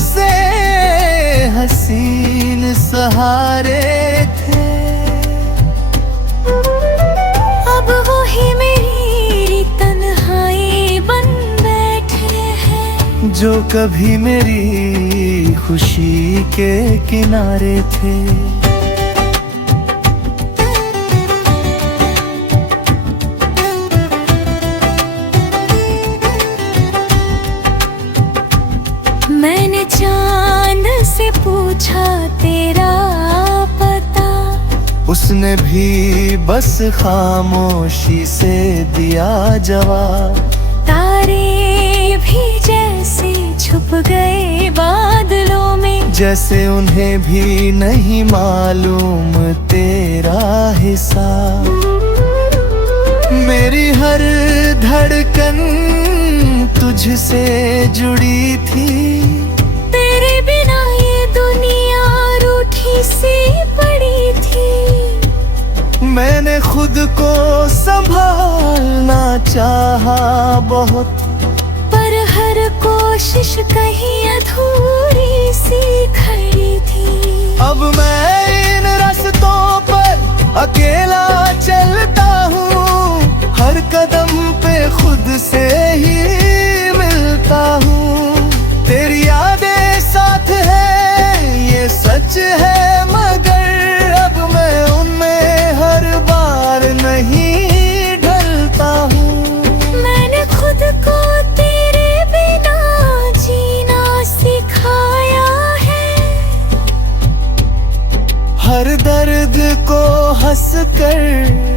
से हसीन सहारे थे। अब वो ही मेरी तन्हाई बन बैठे हैं, जो कभी मेरी खुशी के किनारे थे। मैंने चांद से पूछा तेरा पता, उसने भी बस खामोशी से दिया जवाब। तारे भी जैसे छुप गए बादलों में, जैसे उन्हें भी नहीं मालूम तेरा हिसाब। मेरी हर धड़कन तुझसे जुड़ी थी, तेरे बिना ये दुनिया रूठी सी पड़ी थी। मैंने खुद को संभालना चाहा बहुत, पर हर कोशिश कहीं अधूरी सी खड़ी थी। अब मैं इन रास्तों पर अकेला चलता हूँ, हर कदम पे खुद से ही मिलता हूँ। तेरी यादें साथ है ये सच है, मगर अब मैं उनमें हर बार नहीं ढलता हूँ। मैंने खुद को तेरे बिना जीना सिखाया है, हर दर्द को हंस कर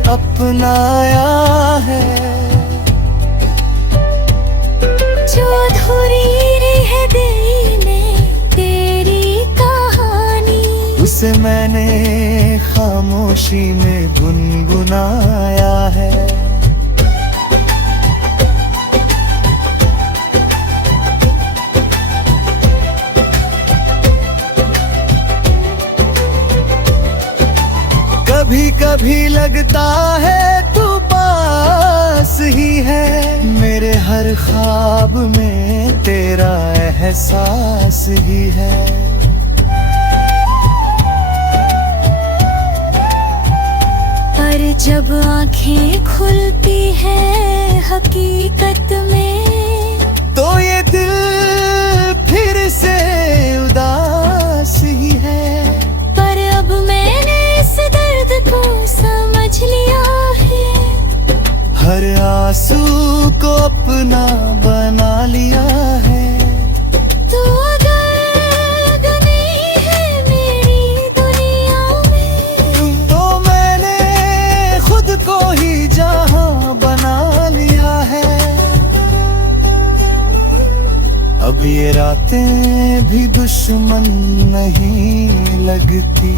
अपनाया है। जो अधूरी रह गई में तेरी कहानी, उसे मैंने खामोशी में गुनगुनाया है। कभी कभी लगता है तू पास ही है, मेरे हर ख्वाब में तेरा एहसास ही है। पर जब आंखें खुलती हैं हकीकत में, तो ये दिल फिर से उदास ही है। पर अब मैंने इस दर्द को समझ लिया है, हर आंसू को अपना बना लिया है। तू अगर नहीं है मेरी दुनिया में, तो मैंने खुद को ही जहां बना लिया है। अब ये रातें भी दुश्मन नहीं लगती,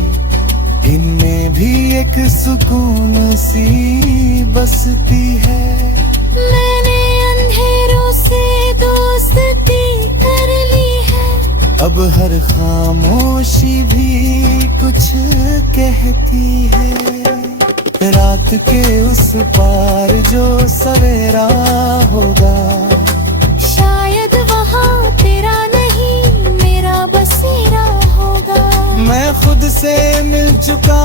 इनमें भी एक सुकून सी बसती है। मैंने अंधेरों से दोस्ती कर ली है, अब हर खामोशी भी कुछ कहती है। रात के उस पार जो सवेरा होगा, शायद वहाँ तेरा नहीं मेरा बसेरा होगा। मैं खुद से मिल चुका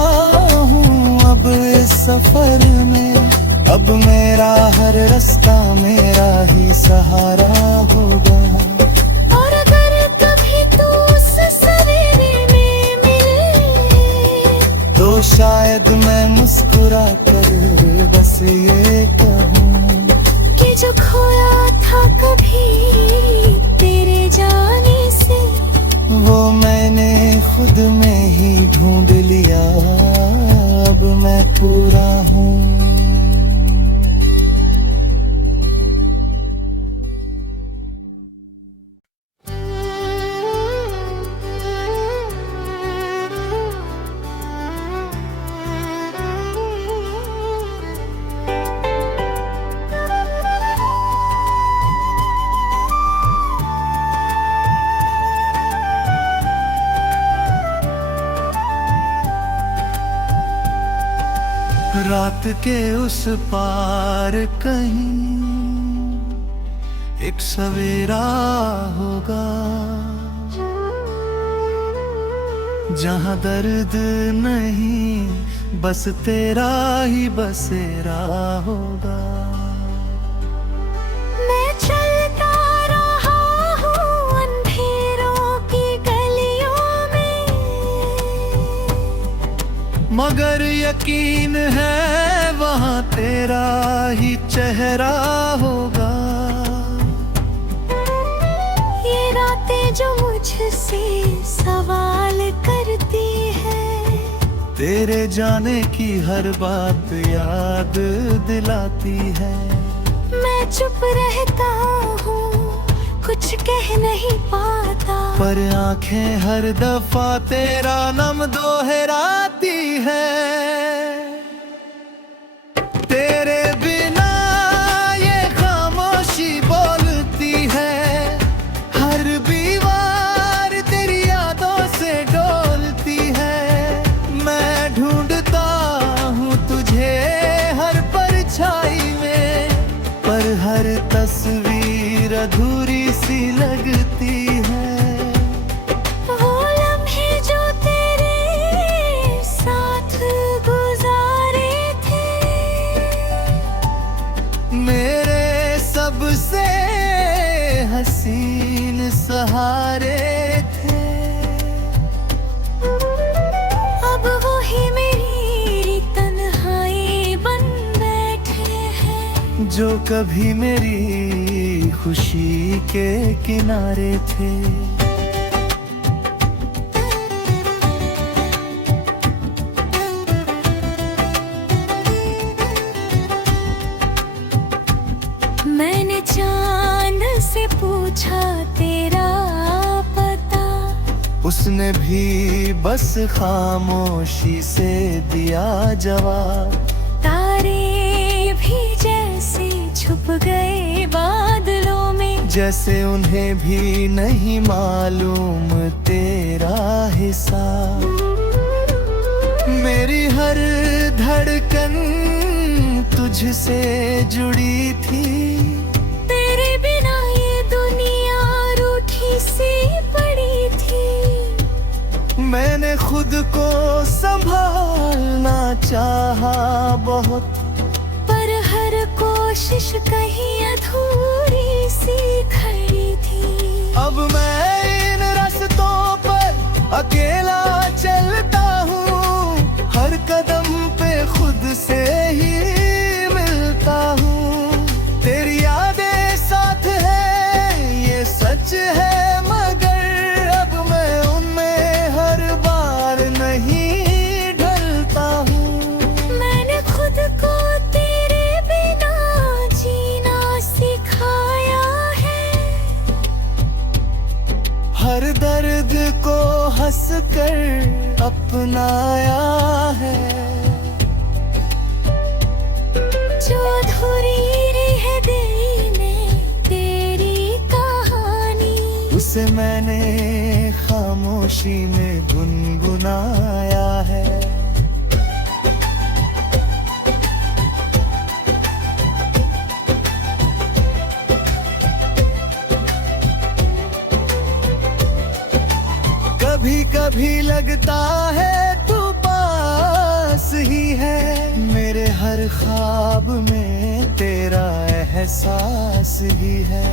हूँ अब इस सफर में, अब मेरा हर रास्ता मेरा ही सहारा होगा। और अगर कभी तू उस सवेरे में मिले, तो शायद मैं मुस्कुरा कर बस ये कहूँ कि जो खोया था कभी तेरे जाने से, वो मैंने खुद में ही ढूंढ लिया। अब मैं पूरा हूँ। रात के उस पार कहीं एक सवेरा होगा। जहाँ दर्द नहीं बस तेरा ही बसेरा होगा। मैं चलता रहा हूँ अंधेरों की गलियों में, मगर यकीन है वहाँ तेरा ही चेहरा होगा। ये रातें जो मुझसे सवाल करती है, तेरे जाने की हर बात याद दिलाती है। मैं चुप रहता हूँ, कुछ कह नहीं पाता, पर आंखें हर दफा तेरा नाम दोहराती है। तेरे बिना ये खामोशी बोलती है, हर दीवार तेरी यादों से डोलती है। मैं ढूंढता हूँ तुझे हर परछाई में, पर हर तस्वीर अधूरी सी लगती है। वो लम्हे जो तेरे साथ गुजारे थे, मेरे सबसे हसीन सहारे थे। अब वो ही मेरी तन्हाई बन बैठे हैं, जो कभी मेरी खुशी के किनारे थे। मैंने चांद से पूछा तेरा पता, उसने भी बस खामोशी से दिया जवाब। तारे भी जैसे छुप गए बादलों में, जैसे उन्हें भी नहीं मालूम तेरा हिसाब। मेरी हर धड़कन तुझसे जुड़ी थी, तेरे बिना ये दुनिया रूठी सी पड़ी थी। मैंने खुद को संभालना चाहा बहुत, पर हर कोशिश कहीं अधूरी सी खड़ी थी। अब मैं इन रास्तों पर अकेला चलता हूँ, हर कदम पे खुद से ही मिलता हूँ। तेरी यादें साथ है ये सच है, मगर अब मैं उनमें हर बार नहीं ढलता हूँ। मैंने खुद को तेरे बिना जीना सिखाया है, हर दर्द को हंस कर अपनाया है। जो अधूरी रह गई में तेरी कहानी, उसे मैंने खामोशी में गुनगुनाया है। कभी कभी लगता है तू पास ही है, मेरे हर ख्वाब में तेरा एहसास ही है।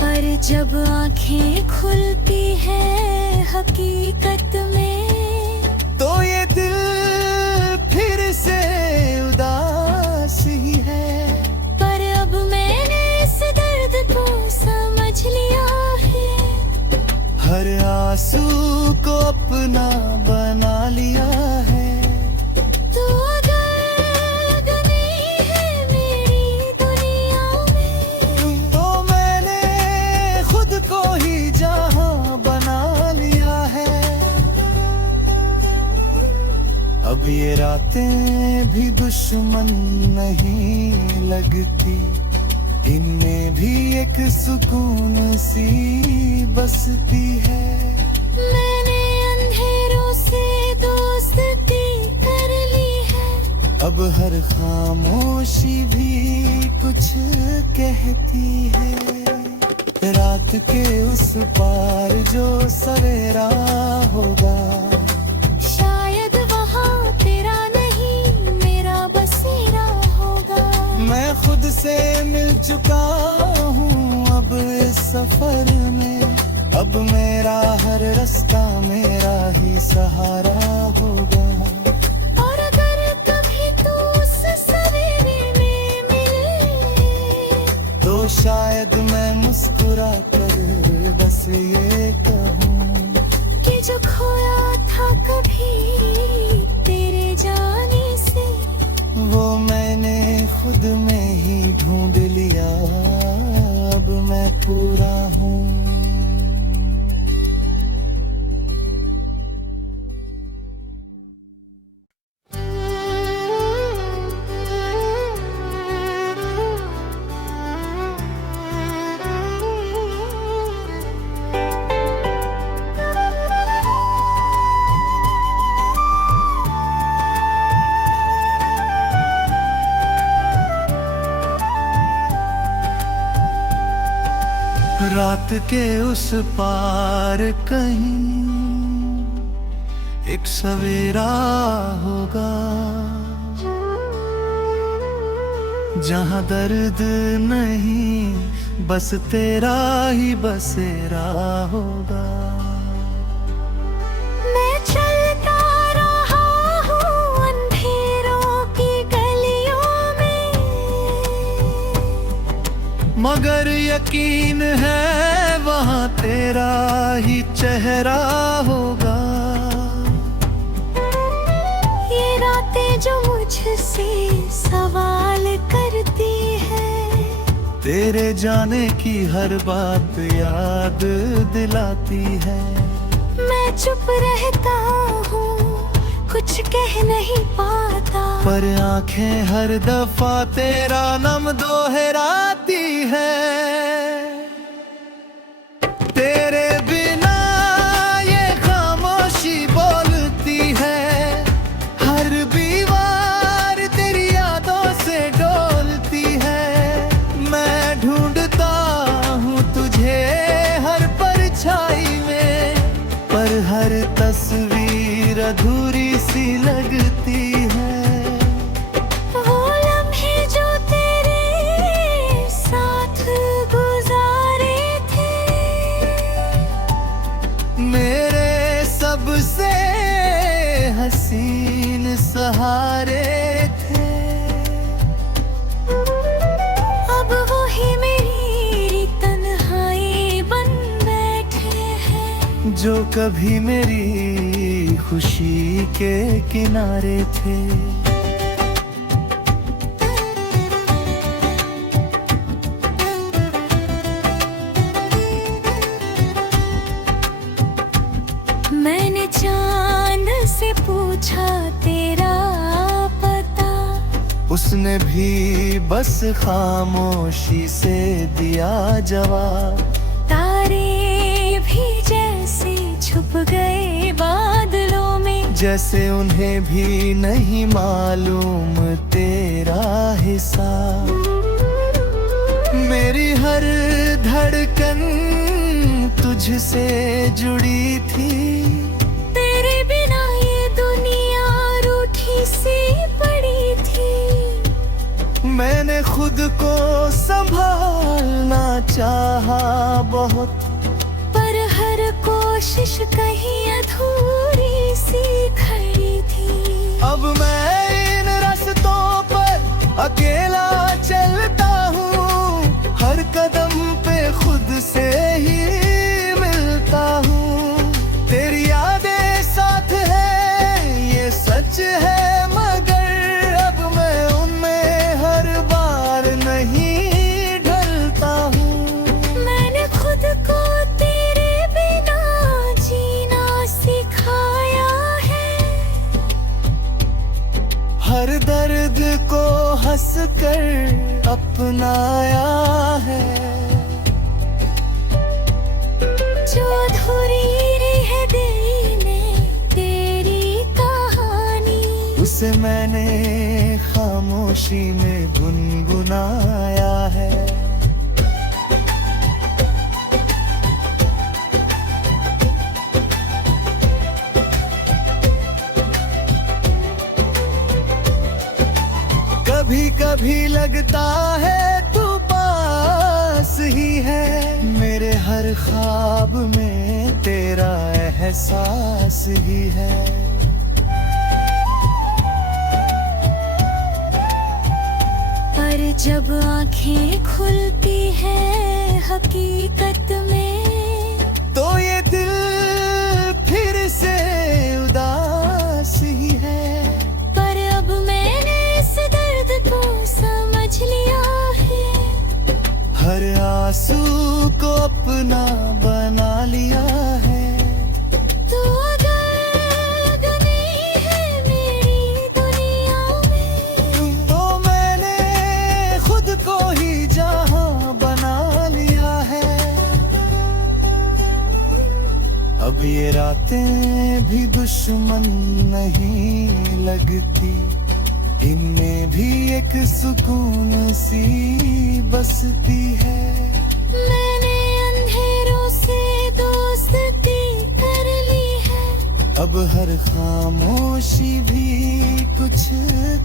पर जब आंखें खुलती हैं हकीकत में, तो ये दिल फिर से उदास ही है। पर अब मैंने इस दर्द को समझ लिया है, हर आंसू को अपना बना लिया है। तो अगर नहीं है मेरी दुनिया में, तो मैंने खुद को ही जहां बना लिया है। अब ये रातें भी दुश्मन नहीं लगती, इनमें भी एक सुकून सी बसती है। मैंने अंधेरों से दोस्ती कर ली है, अब हर खामोशी भी कुछ कहती है। रात के उस पार जो सवेरा होगा, शायद वहाँ तेरा नहीं मेरा बसेरा होगा। मैं खुद से मिल चुका हूँ अब इस सफर में, अब मेरा हर रास्ता मेरा ही सहारा होगा। और अगर कभी तू उस सवेरे में मिले, तो शायद मैं मुस्कुरा कर बस ये कहूँ कि जो खोया था कभी तेरे जाने से, वो मैंने खुद में ही ढूंढ लिया, अब मैं पूरा हूँ। रात के उस पार कहीं एक सवेरा होगा, जहाँ दर्द नहीं बस तेरा ही बसेरा होगा। मैं चलता रहा हूँ अंधेरों की गलियों में, मगर यकीन है वहाँ तेरा ही चेहरा होगा। ये रातें जो मुझसे सवाल करती है, तेरे जाने की हर बात याद दिलाती है। मैं चुप रहता हूँ कुछ कह नहीं पाता, पर आंखें हर दफा तेरा नाम दोहराती है। तेरे बिना ये खामोशी बोलती है, हर दीवार तेरी यादों से डोलती है। मैं ढूंढता हूँ तुझे हर परछाई में, पर हर तस्वीर अधूरी सी लगती है। वो लम्हे जो तेरे साथ गुजारे थे, मेरे सबसे हसीन सहारे थे। अब वो ही मेरी तन्हाई बन बैठे हैं, जो कभी मेरी खुशी के किनारे थे। मैंने चांद से पूछा तेरा पता, उसने भी बस खामोशी से दिया जवाब। तारे भी जैसे छुप गए बादलों में, जैसे उन्हें भी नहीं मालूम तेरा हिसाब। मेरी हर धड़कन तुझसे जुड़ी थी, तेरे बिना ये दुनिया रूठी सी पड़ी थी। मैंने खुद को संभालना चाहा बहुत, पर हर कोशिश कहीं अधूरी सी खड़ी थी। अब मैं इन रास्तों पर अकेला चलता हूँ, हर कदम पे खुद से ही मिलता हूँ। तेरी यादें साथ है ये सच है, मगर अब मैं उनमें हर बार नहीं ढलता हूँ। मैंने खुद को तेरे बिना जीना सिखाया है, हर दर्द को हंस कर अपनाया है। जो अधूरी रह गई ने तेरी कहानी, उसे मैंने खामोशी में गुनगुनाया है। कभी कभी लगता है तू पास ही है, मेरे हर ख्वाब में तेरा एहसास ही है। पर जब आंखें खुलती हैं हकीकत में, तो ये दिल फिर से उदास ही है। पर अब मैंने इस दर्द को समझ लिया है, हर आंसू को अपना बना लिया है। तू अगर नहीं है मेरी दुनिया में, तो मैंने खुद को ही जहां बना लिया है। अब ये रातें भी दुश्मन नहीं लगती, इनमें भी एक सुकून सी बसती है। मैंने अंधेरों से दोस्ती कर ली है, अब हर खामोशी भी कुछ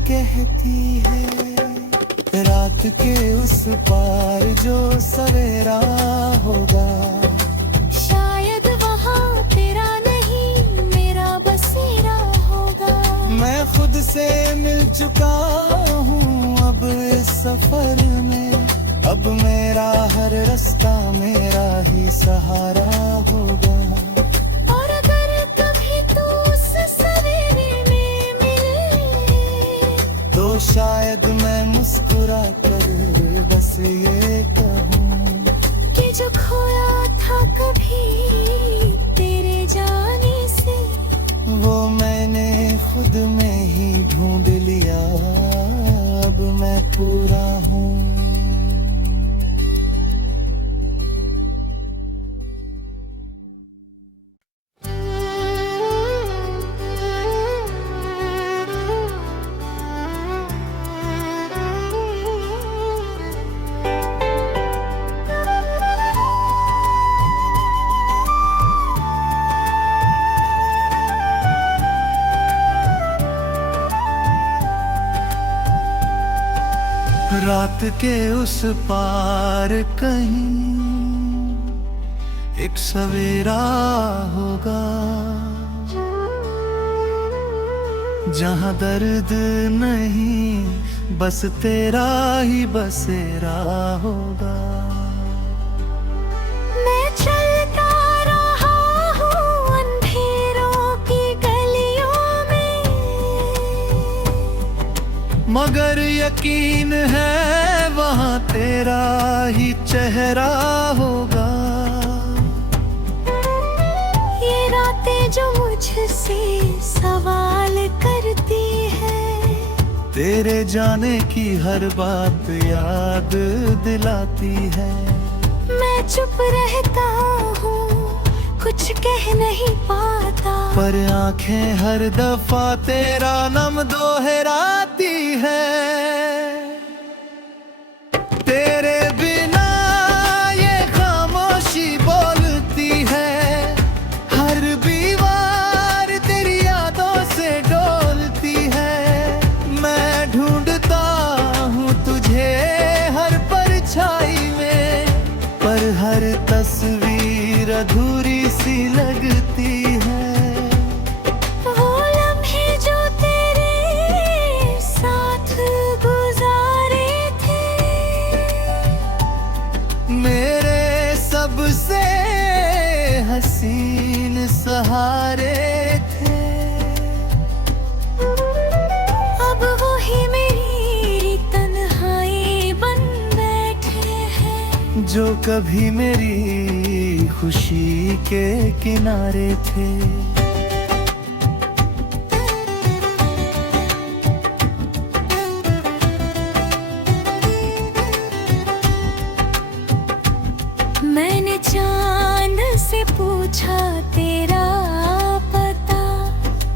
कहती है। रात के उस पार जो सवेरा होगा, शायद वहाँ तेरा नहीं मेरा बसेरा होगा। मैं खुद से मिल चुका हूँ अब इस सफर में, अब मेरा हर रास्ता मेरा ही सहारा होगा। और अगर कभी तू उस सवेरे में मिले, तो शायद मैं मुस्कुरा कर बस ये कहूँ कि जो खोया था कभी तेरे जाने से, वो मैंने खुद में ही ढूंढ लिया, अब मैं पूरा हूँ। रात के उस पार कहीं एक सवेरा होगा, जहाँ दर्द नहीं बस तेरा ही बसेरा होगा। मैं चलता रहा हूँ अंधेरों की गलियों में, मगर यकीन है वहाँ तेरा ही चेहरा होगा। ये रातें जो मुझसे सवाल करती है, तेरे जाने की हर बात याद दिलाती है। मैं चुप रहता हूँ कुछ कह नहीं पाता, पर आंखें हर दफा तेरा नाम दोहराती है। तेरे बिना ये खामोशी बोलती है, हर दीवार तेरी यादों से डोलती है। मैं ढूंढता हूँ तुझे हर परछाई में, पर हर तस्वीर अधूरी सी लगती है। वो लम्हे जो तेरे साथ गुजारे थे, मेरे सबसे हसीन सहारे थे। अब वो ही मेरी तन्हाई बन बैठे हैं, जो कभी मेरी खुशी के किनारे थे। मैंने चांद से पूछा तेरा पता,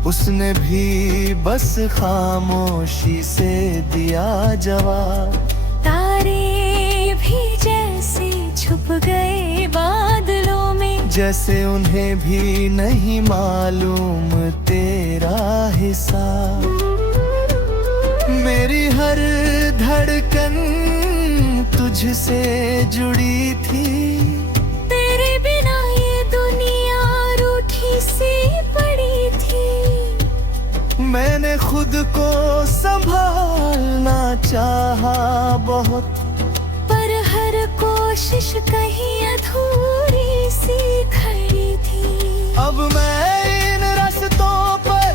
उसने भी बस खामोशी से दिया जवाब। तारे भी जैसे छुप गए बादलों में, जैसे उन्हें भी नहीं मालूम तेरा हिसाब। मेरी हर धड़कन तुझसे जुड़ी थी। तेरे बिना ये दुनिया रूठी सी पड़ी थी। मैंने खुद को संभालना चाहा बहुत, पर हर कोशिश कहीं अधूरी सी खड़ी थी। अब मैं इन रास्तों पर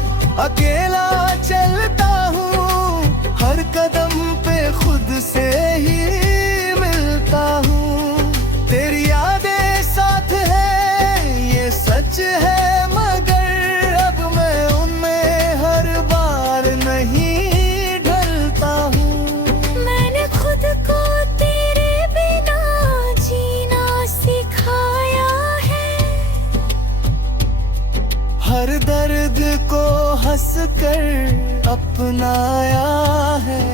अकेला चलता हूँ, हर कदम पे खुद से ही मिलता हूँ। तेरी यादें साथ है ये सच है, मगर अब मैं उनमें हर बार नहीं ढलता हूँ। मैंने खुद को तेरे बिना जीना सिखाया है। हर दर्द को हंस कर अपनाया है।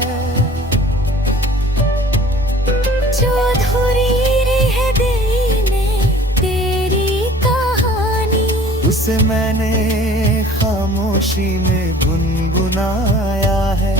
जो अधूरी रह गई ने तेरी कहानी, उसे मैंने खामोशी में गुनगुनाया है।